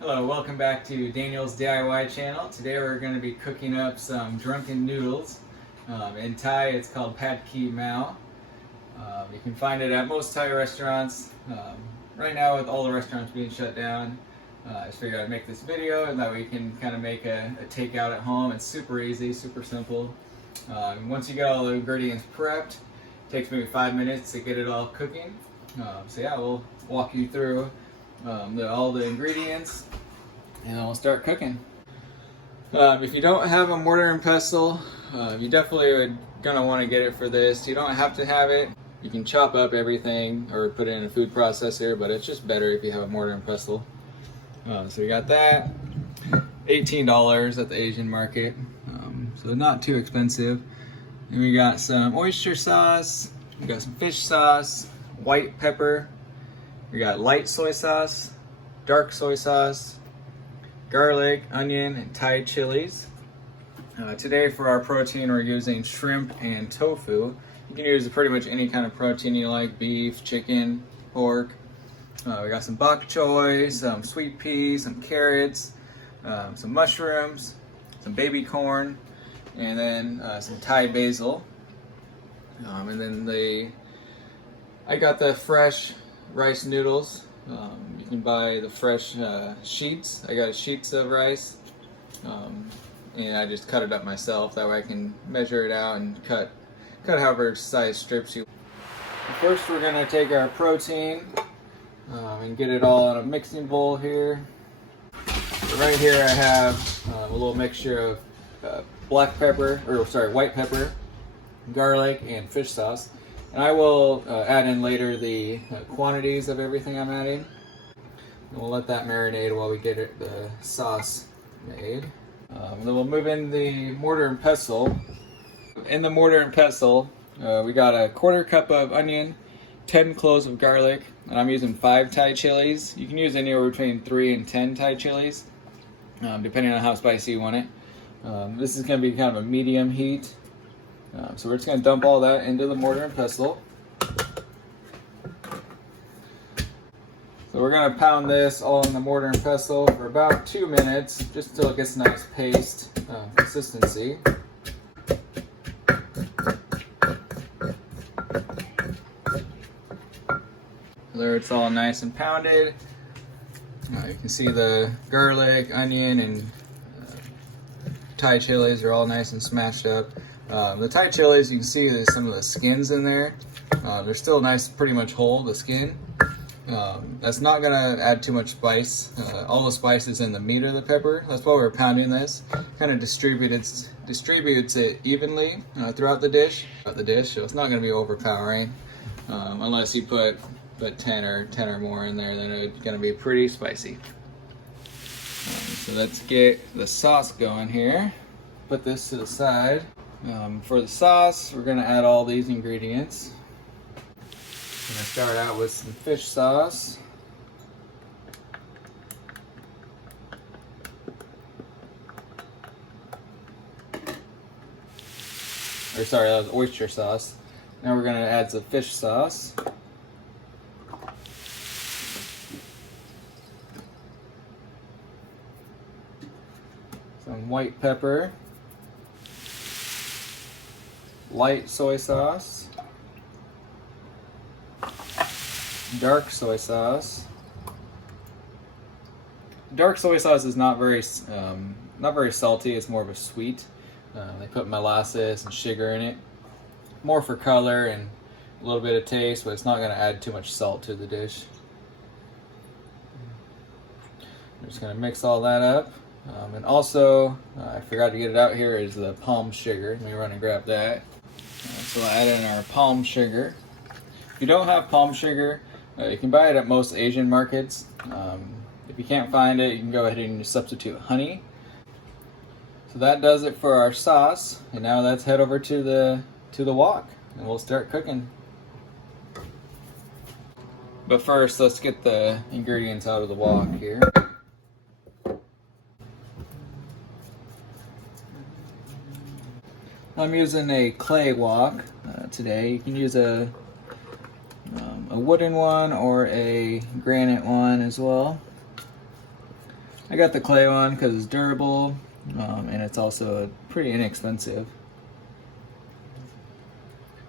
Hello, welcome back to Daniel's DIY channel. Today we're going to be cooking up some drunken noodles. In Thai it's called pad ki mao. You can find it at most Thai restaurants. Right now with all the restaurants being shut down, I just figured I'd make this video and that we can kind of make a takeout at home. It's super easy, super simple. Once you get all the ingredients prepped, it takes maybe 5 minutes to get it all cooking. So yeah, we'll walk you through all the ingredients and then we'll start cooking. If you don't have a mortar and pestle, you definitely are gonna want to get it for this. You don't have to have it. You can chop up everything or put it in a food processor, but it's just better if you have a mortar and pestle. So we got that, $18 at the Asian market, so not too expensive. And we got some oyster sauce, we got some fish sauce, white pepper, we got light soy sauce, dark soy sauce, garlic, onion, and Thai chilies. Today for our protein we're using shrimp and tofu. You can use pretty much any kind of protein you like, beef, chicken, pork. We got some bok choy, some sweet peas, some carrots, some mushrooms, some baby corn, and then some Thai basil. And then I got the fresh rice noodles. You can buy the fresh sheets. I got sheets of rice, and I just cut it up myself. That way I can measure it out and cut however size strips you. First we're gonna take our protein and get it all in a mixing bowl here. So right here I have a little mixture of white pepper, garlic, and fish sauce. And I will add in later the quantities of everything I'm adding. And we'll let that marinate while we get the sauce made. Then we'll move in the mortar and pestle. In the mortar and pestle, we got a 1/4 cup of onion, 10 cloves of garlic, and I'm using 5 Thai chilies. You can use anywhere between 3 and 10 Thai chilies, depending on how spicy you want it. This is going to be kind of a medium heat. So we're just going to dump all that into the mortar and pestle. So we're going to pound this all in the mortar and pestle for about 2 minutes, just until it gets a nice paste consistency. There it's all nice and pounded. You can see the garlic, onion, and Thai chilies are all nice and smashed up. The Thai chilies, you can see there's some of the skins in there. They're still nice, pretty much whole, the skin. That's not gonna add too much spice. All the spice is in the meat of the pepper. That's why we're pounding this. Kind of distributes it evenly throughout the dish. So it's not gonna be overpowering unless you put 10 or more in there. Then it's gonna be pretty spicy. So let's get the sauce going here. Put this to the side. For the sauce, we're gonna add all these ingredients. I'm gonna start out with some fish sauce. Or sorry, that was oyster sauce. Now we're gonna add some fish sauce. Some white pepper. Light soy sauce, dark soy sauce. Dark soy sauce is not very salty. It's more of a sweet. They put molasses and sugar in it, more for color and a little bit of taste, but it's not going to add too much salt to the dish. I'm just going to mix all that up. And also, I forgot to get it out here, is the palm sugar. Let me run and grab that. So we'll add in our palm sugar. If you don't have palm sugar, you can buy it at most Asian markets. If you can't find it, you can go ahead and substitute honey. So that does it for our sauce. And now let's head over to the wok and we'll start cooking. But first, let's get the ingredients out of the wok here. I'm using a clay wok today. You can use a wooden one or a granite one as well. I got the clay one because it's durable, and it's also pretty inexpensive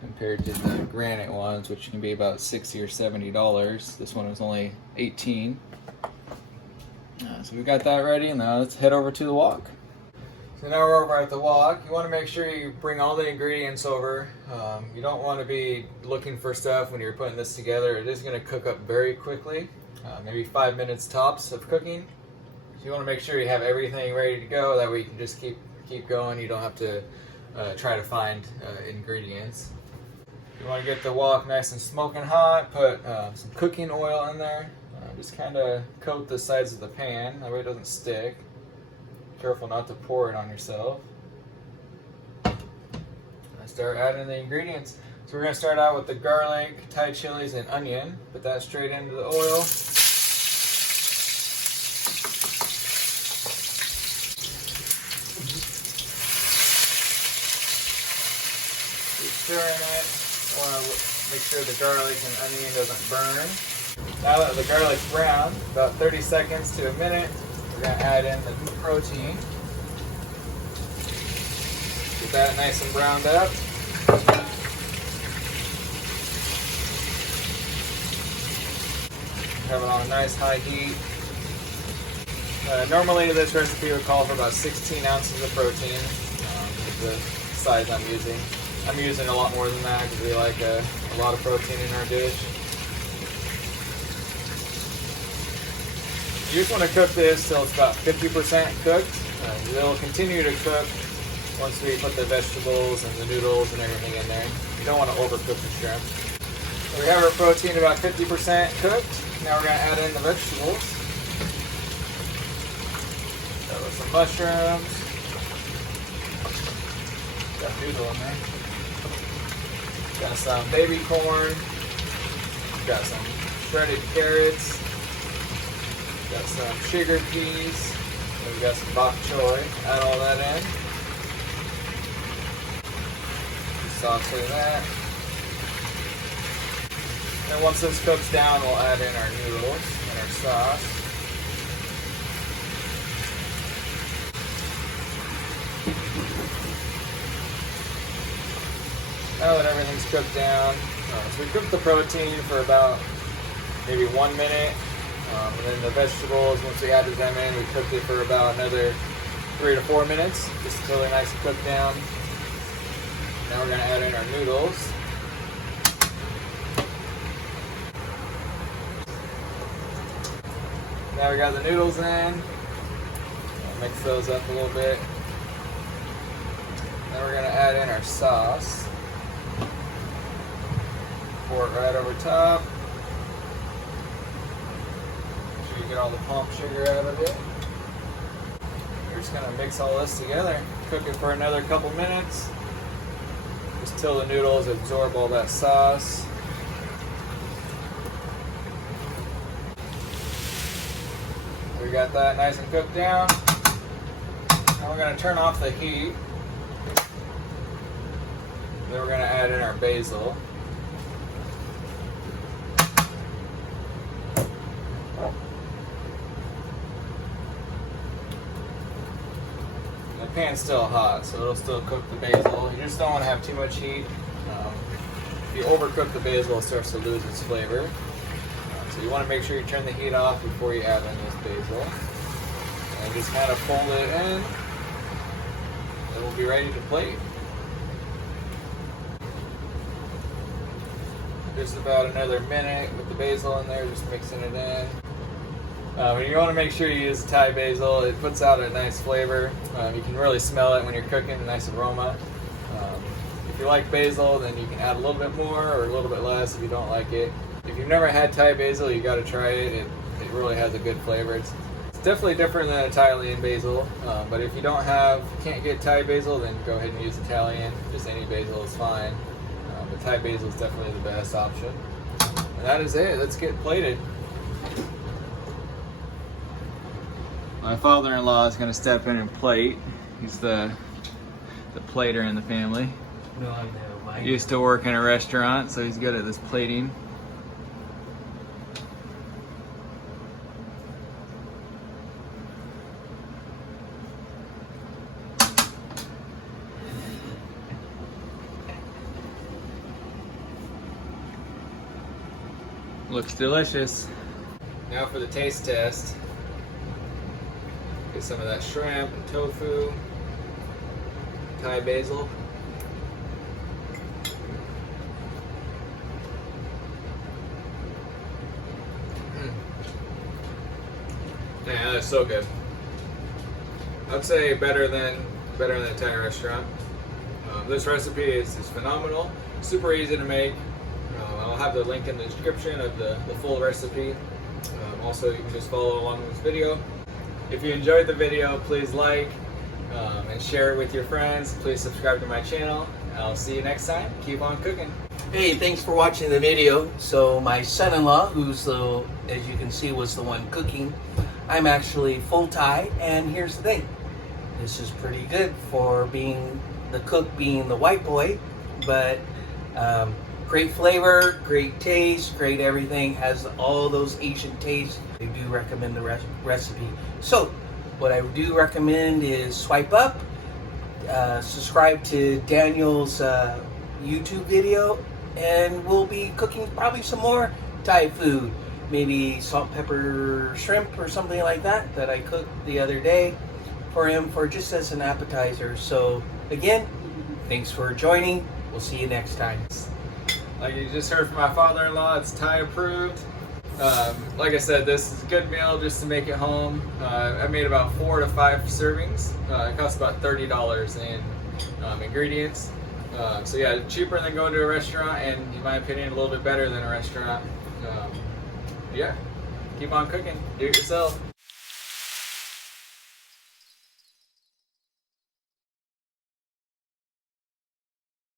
compared to the granite ones, which can be about $60 or $70. This one was only $18. So we got that ready, and now let's head over to the wok. So now we're over at the wok. You want to make sure you bring all the ingredients over. You don't want to be looking for stuff when you're putting this together. It is going to cook up very quickly, maybe 5 minutes tops of cooking. So you want to make sure you have everything ready to go. That way you can just keep going. You don't have to try to find ingredients. You want to get the wok nice and smoking hot. Put some cooking oil in there. Just kind of coat the sides of the pan. That way it doesn't stick. Careful not to pour it on yourself. I start adding the ingredients. So we're going to start out with the garlic, Thai chilies, and onion. Put that straight into the oil. Keep stirring it. I want to make sure the garlic and onion doesn't burn. Now that the garlic's brown, about 30 seconds to a minute, we're going to add in the beef protein. Get that nice and browned up. Have it on a nice high heat. Normally this recipe would call for about 16 ounces of protein, with the size I'm using. I'm using a lot more than that because we like a lot of protein in our dish. You just want to cook this till it's about 50% cooked. It'll continue to cook once we put the vegetables and the noodles and everything in there. You don't want to overcook the shrimp. So we have our protein about 50% cooked. Now we're going to add in the vegetables. Start with some mushrooms. Got noodle in there. Got some baby corn. Got some shredded carrots. Got some sugar peas, and we got some bok choy. Add all that in. Saute that. And once this cooks down, we'll add in our noodles and our sauce. Now that everything's cooked down, so we cook the protein for about maybe 1 minute. And then the vegetables, once we added them in, we cooked it for about another 3 to 4 minutes, just until they're nice and cooked down. Now we're going to add in our noodles. Now we got the noodles in. Mix those up a little bit. Then we're going to add in our sauce. Pour it right over top. Get all the pump sugar out of it. We're just going to mix all this together. Cook it for another couple minutes. Just till the noodles absorb all that sauce. We got that nice and cooked down. Now we're going to turn off the heat. Then we're going to add in our basil. The pan's still hot, so it'll still cook the basil. You just don't want to have too much heat. If you overcook the basil, it starts to lose its flavor. So you want to make sure you turn the heat off before you add in this basil. And just kind of fold it in. It will be ready to plate. Just about another minute with the basil in there, just mixing it in. You want to make sure you use Thai basil. It puts out a nice flavor. You can really smell it when you're cooking, a nice aroma. If you like basil, then you can add a little bit more or a little bit less if you don't like it. If you've never had Thai basil, you got to try it. It really has a good flavor. It's definitely different than Italian basil, but if you can't get Thai basil, then go ahead and use Italian. Just any basil is fine. But Thai basil is definitely the best option. And that is it. Let's get plated. My father-in-law is going to step in and plate. He's the plater in the family. No, I know. He used to work in a restaurant, so he's good at this plating. Looks delicious. Now for the taste test. Get some of that shrimp and tofu, Thai basil. Yeah, that's so good. I'd say better than a Thai restaurant. This recipe is phenomenal, super easy to make. I'll have the link in the description of the full recipe. Also, you can just follow along with this video. If you enjoyed the video, please like and share it with your friends. Please subscribe to my channel. I'll see you next time. Keep on cooking. Hey, thanks for watching the video. So my son-in-law, who's as you can see, was the one cooking. I'm actually full Thai, and here's the thing. This is pretty good for being the cook, being the white boy, but great flavor, great taste, great everything, has all those Asian tastes. I do recommend the recipe. So what I do recommend is swipe up, subscribe to Daniel's YouTube video, and we'll be cooking probably some more Thai food. Maybe salt, pepper, shrimp or something like that I cooked the other day for him for just as an appetizer. So again, thanks for joining. We'll see you next time. Like you just heard from my father-in-law, it's Thai approved. Like I said, this is a good meal just to make at home. I made about 4 to 5 servings. It costs about $30 in ingredients. So yeah, cheaper than going to a restaurant, and in my opinion, a little bit better than a restaurant. Yeah, keep on cooking. Do it yourself.